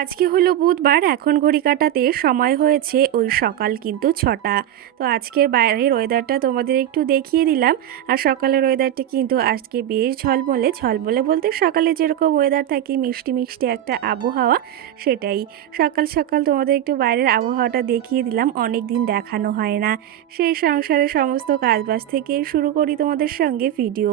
আজকে হলো বুধবার, এখন ঘড়ি কাটাতে সময় হয়েছে ওই সকাল কিন্তু ছটা। তো আজকের বাইরের ওয়েদারটা তোমাদের একটু দেখিয়ে দিলাম। আর সকালের ওয়েদারটা কিন্তু আজকে বেশ ঝলমলে। ঝলমলে বলতে সকালে যেরকম ওয়েদার থাকে, মিষ্টি মিষ্টি একটা আবহাওয়া, সেটাই। সকাল সকাল তোমাদের একটু বাইরের আবহাওয়াটা দেখিয়ে দিলাম অনেক দিন দেখানো হয় না। সেই সংসারের সমস্ত কাজবাজ থেকে শুরু করি তোমাদের সঙ্গে ভিডিও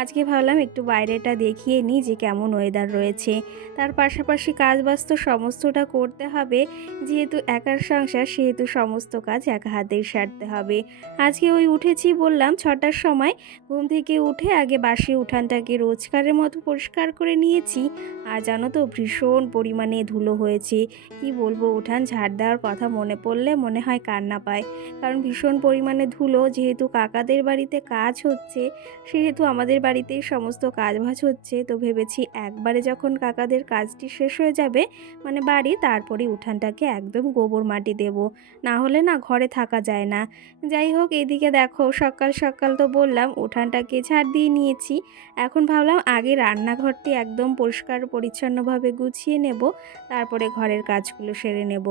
আজকে ভাবলাম একটু বাইরেটা দেখিয়ে নিই যে কেমন ওয়েদার রয়েছে। তার পাশাপাশি কাজবাজ তো সমস্তটা করতে হবে। যেহেতু একার সংসার, সেহেতু সমস্ত কাজ একা হাতেই সারতে হবে। আজকে ওই উঠেছি বললাম ছটার সময়। ঘুম থেকে উঠে আগে বাসি উঠানটাকে রোজকারের মতো পরিষ্কার করে নিয়েছি। আর জানো তো ভীষণ পরিমাণে ধুলো হয়েছে। কি বলব, উঠান ঝাড় দেওয়ার কথা মনে পড়লে মনে হয় কান্না পায়। কারণ ভীষণ পরিমাণে ধুলো, যেহেতু কাকাদের বাড়িতে কাজ হচ্ছে, সেহেতু আমাদের বাড়িতেই সমস্ত কাজ বাজ হচ্ছে। তো ভেবেছি একবারে যখন কাকাদের কাজটি শেষ হয়ে যাবে মানে বাড়ি তারপরে উঠানটাকে একদম গোবর মাটি দেব। না হলে না ঘরে থাকা যায় না। যাই হোক, এদিকে দেখো, সকাল সকাল তো বললাম, উঠানটাকে ছাড় দিয়ে নিয়েছি। এখন ভাবলাম আগে রান্নাঘরটি একদম পরিষ্কার পরিচ্ছন্নভাবে গুছিয়ে নেব, তারপরে ঘরের কাজগুলো সেরে নেব।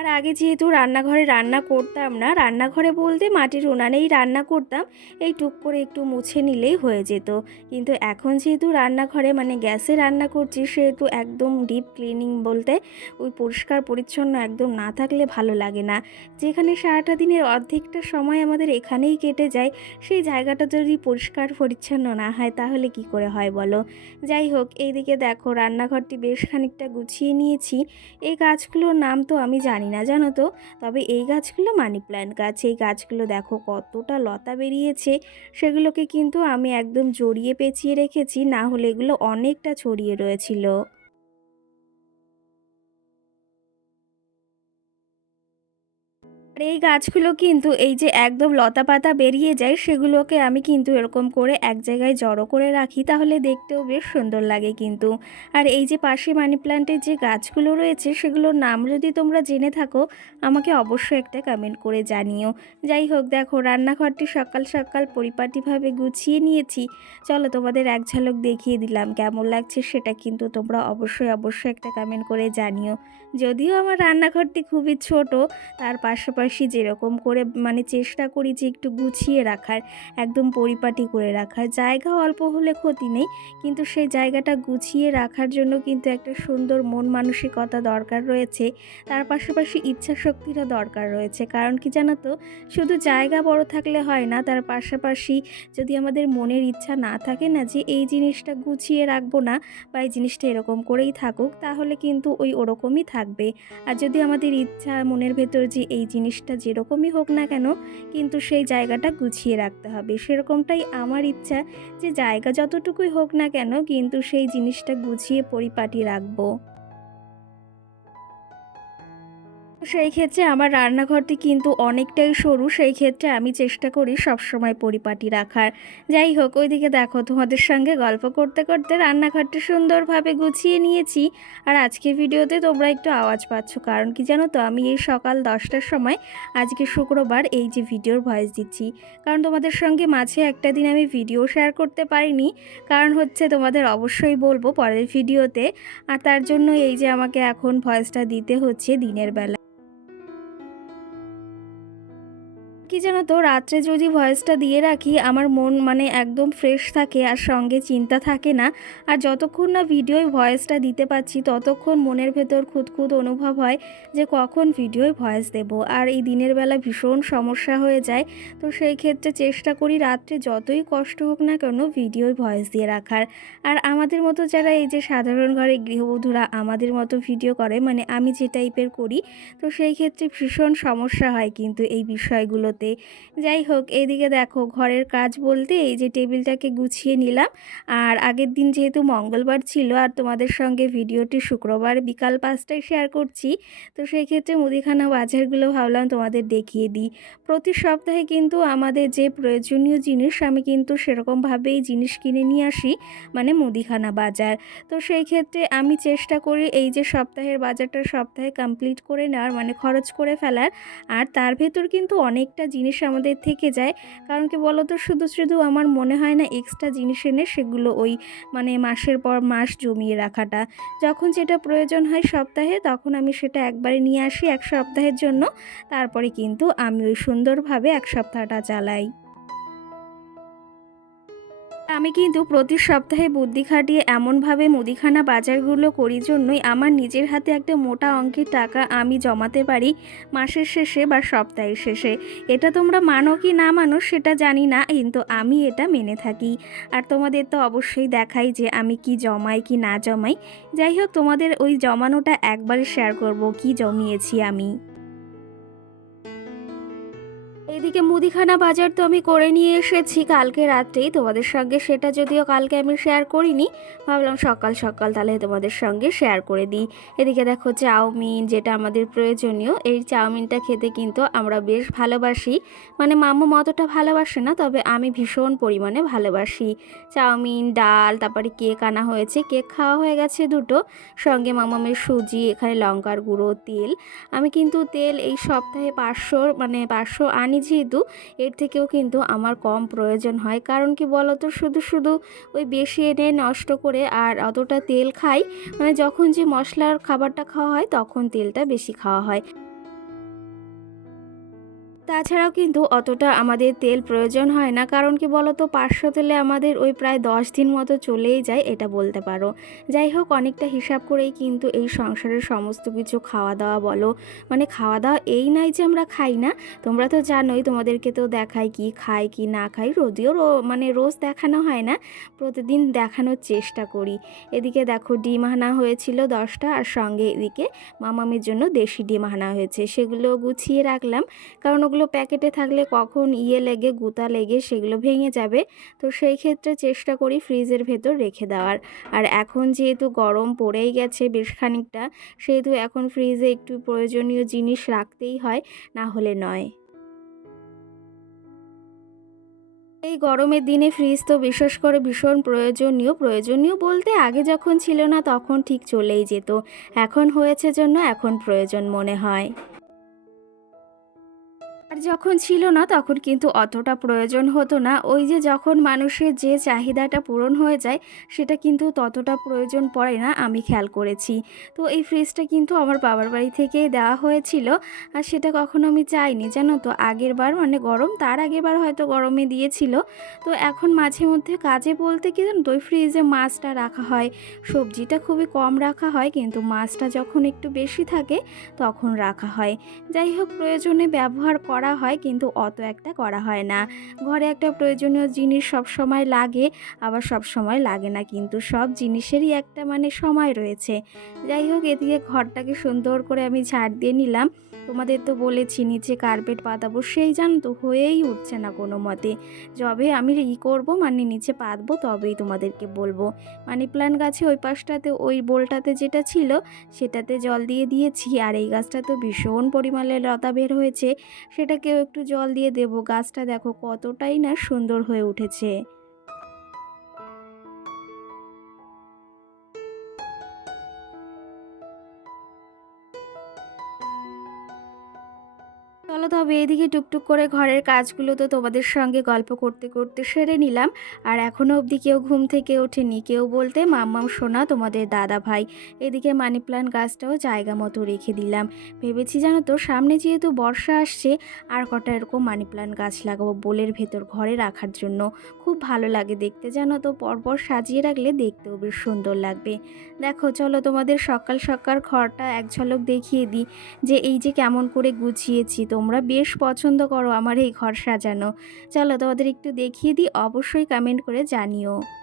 আর আগে যেহেতু রান্নাঘরে রান্না করতাম না, রান্নাঘরে বলতে মাটির উনানেই রান্না করতাম, এই টুক করে একটু মুছে নিলেই হয়ে যেত। কিন্তু এখন যেহেতু রান্নাঘরে মানে গ্যাসে রান্না করছি, সেহেতু একদম ডিপ ক্লিনিং বলতে ওই পরিষ্কার পরিচ্ছন্ন একদম না থাকলে ভালো লাগে না। যেখানে সারাটা দিনের অর্ধেকটা সময় আমাদের এখানেই কেটে যায়, সেই জায়গাটা যদি পরিষ্কার পরিচ্ছন্ন না হয় তাহলে কি করে হয় বলো? যাই হোক, এইদিকে দেখো রান্নাঘরটি বেশ খানিকটা গুছিয়ে নিয়েছি। এই গাছগুলোর নাম তো আমি জানি না, জানো তো? তবে এই গাছগুলো মানি প্ল্যান্ট গাছ, এই গাছগুলো দেখো কতটা লতা বেরিয়েছে। সেগুলোকে কিন্তু আমি একদম জড়িয়ে পেঁচিয়ে রেখেছি, না হলে এগুলো অনেকটা ছড়িয়ে রয়েছিল। আর এই গাছগুলো কিন্তু এই যে একদম লতা পাতা বেরিয়ে যায়, সেগুলোকে আমি কিন্তু এরকম করে এক জায়গায় জড়ো করে রাখি, তাহলে দেখতেও বেশ সুন্দর লাগে কিন্তু। আর এই যে পাশে মানি প্ল্যান্টের যে গাছগুলো রয়েছে, সেগুলোর নাম যদি তোমরা জেনে থাকো, আমাকে অবশ্যই একটা কমেন্ট করে জানিও। যাই হোক, দেখো রান্নাঘরটি সকাল সকাল পরিপাটিভাবে গুছিয়ে নিয়েছি। চলো তোমাদের এক ঝলক দেখিয়ে দিলাম, কেমন লাগছে সেটা কিন্তু তোমরা অবশ্যই অবশ্যই একটা কমেন্ট করে জানিও। যদিও আমার রান্নাঘরটি খুবই ছোট, তার পাশাপাশি যেরকম করে মানে চেষ্টা করি যে একটু গুছিয়ে রাখার, একদম পরিপাটি করে রাখার। জায়গা অল্প হলে ক্ষতি নেই, কিন্তু সেই জায়গাটা গুছিয়ে রাখার জন্য কিন্তু একটা সুন্দর মন মানসিকতা দরকার রয়েছে। তার পাশাপাশি ইচ্ছা শক্তিরও দরকার রয়েছে, কারণ কি জানো তো? শুধু জায়গা বড় থাকলে হয় না, তার পাশাপাশি যদি আমাদের মনের ইচ্ছা না থাকে না যে এই জিনিসটা গুছিয়ে রাখব না বা এই জিনিসটা এরকম করেই থাকুক, তাহলে কিন্তু ওই ওরকমই থাকবে। আর যদি আমাদের ইচ্ছা, মনের ভেতর যে এই জিনিসটা যেরকমই হোক না কেন, কিন্তু সেই জায়গাটা গুছিয়ে রাখতে হবে। সেরকমটাই আমার ইচ্ছা যে জায়গা যতটুকুই হোক না কেন, কিন্তু সেই জিনিসটা গুছিয়ে পরিপাটি রাখব। সেই ক্ষেত্রে আমার রান্নাঘরটি কিন্তু অনেকটাই সরু, সেই ক্ষেত্রে আমি চেষ্টা করি সবসময় পরিপাটি রাখার। যাই হোক, ওইদিকে দেখো, তোমাদের সঙ্গে গল্প করতে করতে রান্নাঘরটা সুন্দরভাবে গুছিয়ে নিয়েছি। আর আজকে ভিডিওতে তোমরা একটু আওয়াজ পাচ্ছ, কারণ কি জানো তো, আমি এই সকাল দশটার সময় আজকে শুক্রবার এই যে ভিডিওর ভয়েস দিচ্ছি। কারণ তোমাদের সঙ্গে মাঝে একটা দিন আমি ভিডিও শেয়ার করতে পারিনি, কারণ হচ্ছে তোমাদের অবশ্যই বলব পরের ভিডিওতে। আর তার জন্য এই যে আমাকে এখন ভয়েসটা দিতে হচ্ছে দিনের বেলা। কি জানো তো? রাত্রে যদি ভয়েসটা দিয়ে রাখি, আমার মন মানে একদম ফ্রেশ থাকে আর সঙ্গে চিন্তা থাকে না। আর যতক্ষণ না ভিডিওয় ভয়েসটা দিতে পারছি, ততক্ষণ মনের ভেতর খুঁতখুত অনুভব হয় যে কখন ভিডিওয় ভয়েস দেব। আর এই দিনের বেলা ভীষণ সমস্যা হয়ে যায়। তো সেই ক্ষেত্রে চেষ্টা করি রাত্রে যতই কষ্ট হোক না কেন ভিডিওয় ভয়েস দিয়ে রাখার। আর আমাদের মতো যারা এই যে সাধারণ ঘরে গৃহবধূরা আমাদের মতো ভিডিও করে মানে আমি যে টাইপের করি, তো সেই ক্ষেত্রে ভীষণ সমস্যা হয় কিন্তু এই বিষয়গুলোতে। যাই হোক এদিকে দেখো, ঘরের কাজ বলতে এই যে টেবিলটাকে গুছিয়ে নিলাম। আর আগের দিন যেহেতু মঙ্গলবার ছিল, আর তোমাদের সঙ্গে ভিডিওটি শুক্রবার বিকাল পাঁচটায় শেয়ার করছি, তো সেই ক্ষেত্রে মুদিখানা বাজারগুলো ভাবলাম তোমাদের দেখিয়ে দিই। প্রতি সপ্তাহে কিন্তু আমাদের যে প্রয়োজনীয় জিনিস, আমি কিন্তু সেরকমভাবেই জিনিস কিনে নিয়ে আসি মানে মুদিখানা বাজার। তো সেই ক্ষেত্রে আমি চেষ্টা করি এই যে সপ্তাহের বাজারটা সপ্তাহে কমপ্লিট করে নেওয়ার মানে খরচ করে ফেলার। আর তার ভেতর কিন্তু অনেকটা জিনিস আমাদের থেকে যায়। কারণ কি বলতো? শুধু শুধু আমার মনে হয় না এক্সট্রা জিনিস এনে সেগুলো ওই মানে মাসের পর মাস জমিয়ে রাখাটা। যখন যেটা প্রয়োজন হয় সপ্তাহে তখন আমি সেটা একবারে নিয়ে আসি এক সপ্তাহের জন্য। তারপরে কিন্তু আমি ওই সুন্দরভাবে এক সপ্তাহটা চালাই। আমি কিন্তু প্রতি সপ্তাহে বুদ্ধি খাটিয়ে এমনভাবে মুদিখানা বাজারগুলো করি জন্যই আমার নিজের হাতে একটা মোটা অঙ্কের টাকা আমি জমাতে পারি মাসের শেষে বা সপ্তাহের শেষে। এটা তোমরা মানো কি না মানো সেটা জানি না, কিন্তু আমি এটা মেনে থাকি। আর তোমাদের তো অবশ্যই দেখাই যে আমি কি জমাই কি না জমাই। যাই হোক, তোমাদের ওই জমানোটা একবারে শেয়ার করব, কি জমিয়েছি আমি। এইদিকে মুদিখানা বাজার তো আমি করে নিয়ে এসেছি। কালকে রাত্রেই তোমাদের সঙ্গে সেটা যদিও কালকে আমি শেয়ার করিনি, ভাবলাম সকাল সকাল তাহলে তোমাদের সঙ্গে শেয়ার করে দিই। এদিকে দেখো চাউমিন যেটা আমাদের প্রয়োজনীয়, এই চাউমিনটা খেতে কিন্তু আমরা বেশ ভালোবাসি। মানে মাম্মু মতটা ভালোবাসে না, তবে আমি ভীষণ পরিমাণে ভালোবাসি। চাউমিন, ডাল, তারপরে কেক আনা হয়েছে, কেক খাওয়া হয়ে গেছে দুটো। সঙ্গে মামামের সুজি, এখানে লঙ্কার গুঁড়ো, তেল। আমি কিন্তু তেল এই সপ্তাহে পাঁচশোর মানে পাঁচশো আনি যেহেতু এর থেকেও কিন্তু আমার কম প্রয়োজন হয়। কারণ কি বলতো? শুধু শুধু ওই বেশি এনে নষ্ট করে আর অতটা তেল খাই। মানে যখন যে মশলার খাবারটা খাওয়া হয়, তখন তেলটা বেশি খাওয়া হয়। তাছাড়াও কিন্তু অতটা আমাদের তেল প্রয়োজন হয় না। কারণ কি বলতো? পাঁচশো তেলে আমাদের ওই প্রায় দশ দিন মতো চলেই যায়, এটা বলতে পারো। যাই হোক, অনেকটা হিসাব করেই কিন্তু এই সংসারের সমস্ত কিছু খাওয়া দাওয়া বলো। মানে খাওয়া দাওয়া এই নাই যে আমরা খাই না। তোমরা তো জানোই, তোমাদেরকে তো দেখাই কি খাই কি না খাই। যদিও রো- মানে রোজ দেখানো হয় না, প্রতিদিন দেখানোর চেষ্টা করি। এদিকে দেখো, ডিম আনা হয়েছিল দশটা আর সঙ্গে এদিকে মামামের জন্য দেশি ডিম আনা হয়েছে। সেগুলো গুছিয়ে রাখলাম। কারণ ওগুলো প্যাকেটে থাকলে কখন ইয়ে লেগে, গুতা লেগে সেগুলো ভেঙে যাবে? তো সেই ক্ষেত্রে চেষ্টা করি ফ্রিজের ভেতর রেখে দেওয়ার। আর এখন যেহেতু গরম পড়েই গেছে বেশ খানিকটা, সেহেতু এখন ফ্রিজে একটু প্রয়োজনীয় জিনিস রাখতেই হয়, না হলে নয়। এই গরমের দিনে ফ্রিজ তো বিশেষ করে ভীষণ প্রয়োজনীয়। প্রয়োজনীয় বলতে আগে যখন ছিল না, তখন ঠিক চলেই যেত। এখন হয়েছে জন্য এখন প্রয়োজন মনে হয়। আর যখন ছিল না তখন কিন্তু অতটা প্রয়োজন হতো না। ওই যে যখন মানুষের যে চাহিদাটা পূরণ হয়ে যায়, সেটা কিন্তু ততটা প্রয়োজন পড়ে না, আমি খেয়াল করেছি। তো এই ফ্রিজটা কিন্তু আমার বাবার বাড়ি থেকেই দেওয়া হয়েছিল আর সেটা কখনো আমি চাইনি, জানো তো? আগের বার মানে গরম, তার আগের বার হয়তো গরমে দিয়েছিল। তো এখন মাঝে মধ্যে কাজে বলতে কি জানো তো, ওই ফ্রিজে মাছটা রাখা হয়। সবজিটা খুবই কম রাখা হয়, কিন্তু মাছটা যখন একটু বেশি থাকে তখন রাখা হয়। যাই হোক, প্রয়োজনে ব্যবহার করা হয় কিন্তু অত একটা করা হয় না। ঘরে একটা প্রয়োজনীয় জিনিস সব সময় লাগে, আবার সব সময় লাগে না কিন্তু সব জিনিসেরই একটা মানে সময় রয়েছে। যাই হোক, এদিকে ঘরটাকে সুন্দর করে আমি ঝাড় দিয়ে নিলাম। তোমাদের তো বলেছি নিচে কার্পেট পাতাবো, সেই জানো তো, হয়েই উঠছে না কোনো মতে। যবে আমি ই করব মানে নিচে পাতবো, তবেই তোমাদেরকে বলব। মানি প্ল্যান্ট গাছে ওই পাশটাতে, ওই বোলটাতে যেটা ছিল, সেটাতে জল দিয়ে দিয়েছি। আর এই গাছটা তো ভীষণ পরিমাণে লতা বের হয়েছে, সেটাকেও একটু জল দিয়ে দেবো। গাছটা দেখো কতটাই না সুন্দর হয়ে উঠেছে। তবে এদিকে টুকটুক করে ঘরের কাজগুলো তো তোমাদের সঙ্গে গল্প করতে করতে সেরে নিলাম। আর এখনও অবধি কেউ ঘুম থেকে ওঠেনি। কেউ বলতে, মাম্মাম সোনা তোমাদের দাদা ভাই এদিকে মানি প্লান্ট গাছটাও জায়গা মতো রেখে দিলাম। ভেবেছি জানো তো সামনে যেহেতু বর্ষা আসছে, আর কটা এরকম মানি প্লান্ট গাছ লাগাবো বোলের ভেতর ঘরে রাখার জন্য। খুব ভালো লাগে দেখতে জানো তো, পরপর সাজিয়ে রাখলে দেখতেও বেশ সুন্দর লাগবে। দেখো, চলো তোমাদের সকাল সকাল ঘরটা এক ঝলক দেখিয়ে দিই যে এই যে কেমন করে গুছিয়েছি। তোমরা বেশ পছন্দ করো আমার এই ঘর সাজানো। চলো তোমাদের একটু দেখিয়ে দিই, অবশ্যই কমেন্ট করে জানিও।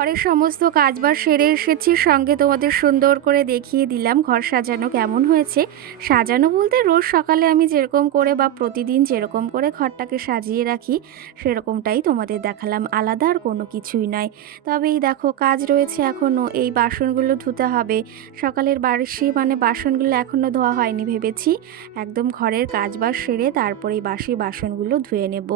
ঘরের সমস্ত কাজবার সেরে এসেছি, সঙ্গে তোমাদের সুন্দর করে দেখিয়ে দিলাম ঘর সাজানো কেমন হয়েছে। সাজানো বলতে রোজ সকালে আমি যেরকম করে বা প্রতিদিন যেরকম করে ঘরটাকে সাজিয়ে রাখি, সেরকমটাই তোমাদের দেখালাম, আলাদা আর কোনো কিছুই নয় তবে এই দেখো কাজ রয়েছে এখনও এই বাসনগুলো ধুতে হবে। সকালের বাসি মানে বাসনগুলো এখনও ধোয়া হয়নি ভেবেছি, একদম ঘরের কাজবার সেরে তারপরে এই বাসি বাসনগুলো ধুয়ে নেব।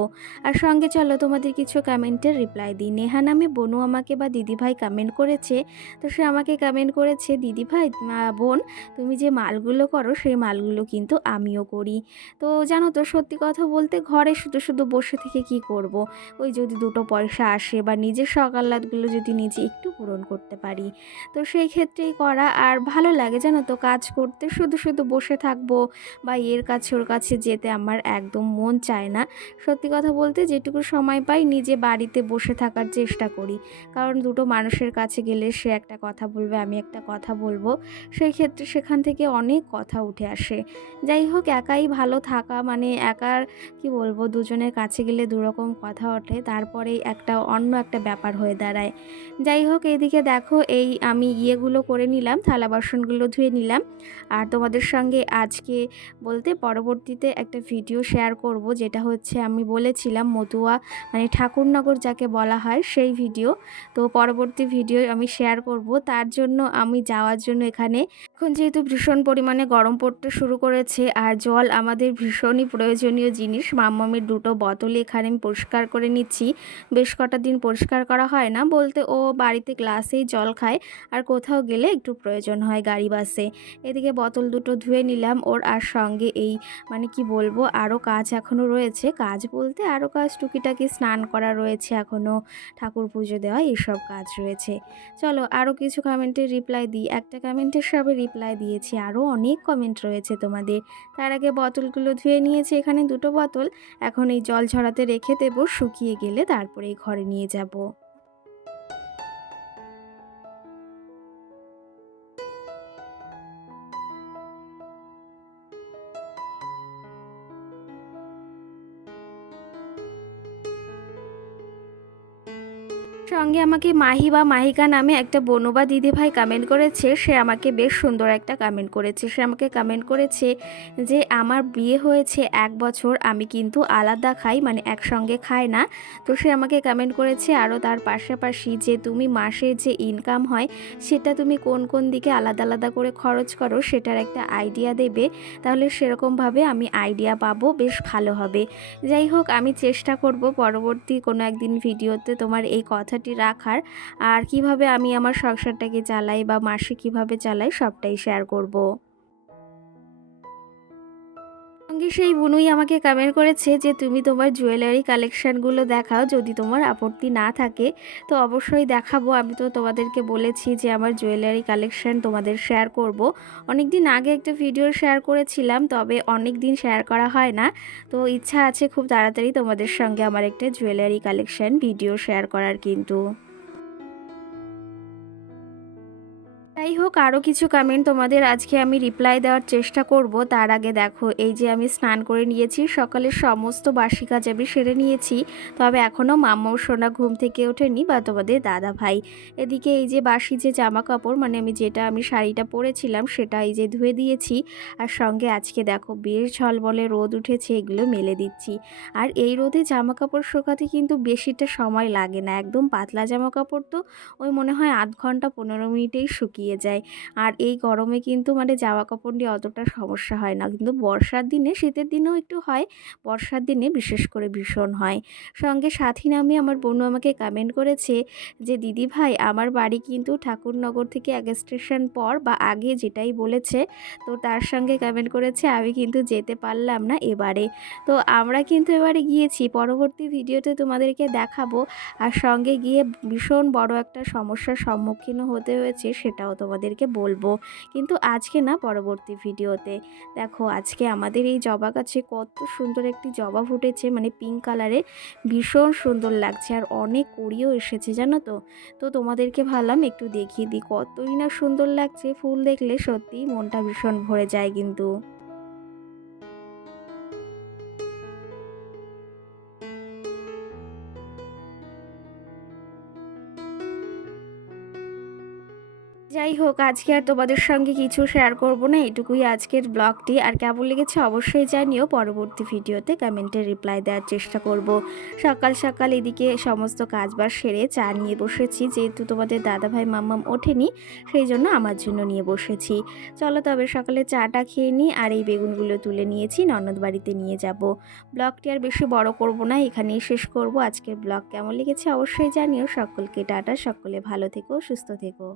আর সঙ্গে চলো তোমাদের কিছু কমেন্টের রিপ্লাই দিই। নেহা নামে বনু আমাকে বা দিদিভাই কমেন্ট করেছে, তো সে আমাকে কমেন্ট করেছে, দিদিভাই বোন, তুমি যে মালগুলো করো, সেই মালগুলো কিন্তু আমিও করি। তো জানো তো, সত্যি কথা বলতে ঘরে শুধু শুধু বসে থেকে কি করব। ওই যদি দুটো পয়সা আসে বা নিজের সকালাতগুলো যদি নিজে একটু পূরণ করতে পারি। তো সেই ক্ষেত্রেই করা। আর ভালো লাগে জানো তো, কাজ করতে শুধু শুধু বসে থাকব বা এর কাছে, ওর কাছে যেতে আমার একদম মন চায় না। সত্যি কথা বলতে যেটুকু সময় পাই নিজে বাড়িতে বসে থাকার চেষ্টা করি। কারণ দুটো মানুষের কাছে গেলে সে একটা কথা বলবে, আমি একটা কথা বলব। সেই ক্ষেত্রে সেখান থেকে অনেক কথা উঠে আসে। যাই হোক, একাই ভালো থাকা মানে একার, কি বলব, দুজনের কাছে গেলে দুরকম কথা ওঠে, তারপরেই একটা অন্য একটা ব্যাপার হয়ে দাঁড়ায়। যাই হোক এইদিকে দেখো, এই আমি ইয়েগুলো করে নিলাম, থালা বাসনগুলো ধুয়ে নিলাম। আর তোমাদের সঙ্গে আজকে বলতে পরবর্তীতে একটা ভিডিও শেয়ার করব, যেটা হচ্ছে আমি বলেছিলাম মতুয়া মানে ঠাকুরনগর যাকে বলা হয়, সেই ভিডিও। তো পরবর্তী ভিডিও আমি শেয়ার করব। তার জন্য আমি যাওয়ার জন্য এখানে এখন যেহেতু ভীষণ পরিমাণে গরম পড়তে শুরু করেছে আর জল আমাদের ভীষণই প্রয়োজনীয় জিনিস, মাম্মামের দুটো বোতল এখানে আমি পরিষ্কার করে নিচ্ছি। বেশ কটা দিন পরিষ্কার করা হয় না বলতে ও বাড়িতে গ্লাসেই জল খায় আর কোথাও গেলে একটু প্রয়োজন হয় গাড়ি বাসে। এদিকে বোতল দুটো ধুয়ে নিলাম, ওর আর সঙ্গে এই মানে কি বলব আরও কাজ এখনও রয়েছে। কাজ বলতে আরও কাজ টুকিটাকি স্নান করা রয়েছে এখনও ঠাকুর পুজো দেওয়া এইসব কাজ রয়েছে। চলো আরও কিছু কমেন্টের রিপ্লাই দিই। একটা কমেন্টের সবে রিপ্লাই দিয়েছি। আরও অনেক কমেন্ট রয়েছে তোমাদের। তার আগে বোতলগুলো ধুয়ে নিয়েছি, এখানে দুটো বোতল। এখন এই জল ঝরাতে রেখে দেবো, শুকিয়ে গেলে তারপরে ঘরে নিয়ে যাব। সঙ্গে আমাকে মাহি বা মাহিকা নামে একটা বনু বা দিদিভাই কমেন্ট করেছে, সে আমাকে বেশ সুন্দর একটা কমেন্ট করেছে। সে আমাকে কমেন্ট করেছে যে, আমার বিয়ে হয়েছে এক বছর, আমি কিন্তু আলাদা খাই মানে একসঙ্গে খাই না। তো সে আমাকে কমেন্ট করেছে আরও তার পাশাপাশি যে তুমি মাসে যে ইনকাম হয়, সেটা তুমি কোন কোন দিকে আলাদা আলাদা করে খরচ করো, সেটার একটা আইডিয়া দেবে। তাহলে সেরকমভাবে আমি আইডিয়া পাবো, বেশ ভালো হবে। যাই হোক, আমি চেষ্টা করব পরবর্তী কোনো একদিন ভিডিওতে তোমার এই কথাটি রাখার আর কীভাবে আমি আমার সংসারটাকে চালাই বা মাসে কীভাবে চালাই সবটাই শেয়ার করব। সঙ্গে সেই বুনুই আমাকে কমেন্ট করেছে যে, তুমি তোমার জুয়েলারি কালেকশানগুলো দেখাও, যদি তোমার আপত্তি না থাকে, তো অবশ্যই দেখাবো। আমি তো তোমাদেরকে বলেছি যে, আমার জুয়েলারি কালেকশান তোমাদের শেয়ার করব। অনেক দিন আগে একটা ভিডিও শেয়ার করেছিলাম, তবে অনেক দিন শেয়ার করা হয় না। তো ইচ্ছা আছে খুব তাড়াতাড়ি তোমাদের সঙ্গে আমার একটা জুয়েলারি কালেকশান ভিডিও শেয়ার করার কিন্তু। যাই হোক আরও কিছু কমেন্ট তোমাদের আজকে আমি রিপ্লাই দেওয়ার চেষ্টা করব। তার আগে দেখো, এই যে আমি স্নান করে নিয়েছি সকালের সমস্ত বাসি কাজ আমি সেরে নিয়েছি। তবে এখনও মাম্মাও সোনা ঘুম থেকে ওঠেনি বা তোমাদের দাদা ভাই। এদিকে এই যে বাসি যে জামা কাপড় মানে আমি যেটা আমি শাড়িটা পরেছিলাম, সেটা এই যে ধুয়ে দিয়েছি। আর সঙ্গে আজকে দেখো, বেশ ঝলবলে রোদ উঠেছে, এগুলো মেলে দিচ্ছি। আর এই রোদে জামা কাপড় শুকাতে কিন্তু বেশিটা সময় লাগে না। একদম পাতলা জামা কাপড় তো ওই মনে হয় আধ ঘণ্টা পনেরো মিনিটেই শুকিয়ে যায়। আর এই গরমে কিন্তু মানে জামা কাপড় নিয়ে অতটা সমস্যা হয় না। কিন্তু বর্ষার দিনে, শীতের দিনেও একটু হয়। বর্ষার দিনে বিশেষ করে ভীষণ হয়। সঙ্গে সাথী নামে আমার বোনু আমাকে কমেন্ট করেছে যে, দিদি ভাই, আমার বাড়ি কিন্তু ঠাকুরনগর থেকে এক স্টেশন পর বা আগে যেটাই বলেছে, তো তার সঙ্গে কমেন্ট করেছে, আমি কিন্তু যেতে পারলাম না এবারে। তো আমরা কিন্তু এবারে গিয়েছি। পরবর্তী ভিডিওতে তোমাদেরকে দেখাবো। আর সঙ্গে গিয়ে ভীষণ বড় একটা সমস্যার সম্মুখীন হতে হয়েছে, সেটাও তোমাদেরকে বলব। কিন্তু আজকে না পরবর্তী ভিডিওতে দেখো আজকে আমাদের এই জবা গাছে কত সুন্দর একটি জবা ফুটেছে মানে পিঙ্ক কালারে ভীষণ সুন্দর লাগছে আর অনেক কুড়িও এসেছে, জানো তো? তো তোমাদেরকে ভাবলাম একটু দেখিয়ে দিই কতই না সুন্দর লাগছে। ফুল দেখলে সত্যিই মনটা ভীষণ ভরে যায় কিন্তু। যাই হোক, আজকে আর তোমাদের সঙ্গে কিছু শেয়ার করব না, এটুকুই আজকের ব্লগটি আর কেমন লেগেছে অবশ্যই জানিও, পরবর্তী ভিডিওতে কমেন্টে রিপ্লাই দেওয়ার চেষ্টা করব। সকাল সকাল এদিকে সমস্ত কাজবাজ সেরে চা নিয়ে বসেছি, যেহেতু তোমাদের দাদাভাই, মাম্মাম ওঠেনি, সেই জন্য আমার জন্য নিয়ে বসেছি। চলো তবে সকালে চাটা খেয়ে নিই, আর এই বেগুনগুলো তুলে নিয়েছি, ননদ বাড়িতে নিয়ে যাব। ব্লগটি আর বেশি বড় করব না, এখানেই শেষ করব। আজকের ব্লগ কেমন লেগেছে অবশ্যই জানিও। সকলকে টাটা, সকলে ভালো থেকো, সুস্থ থেকো।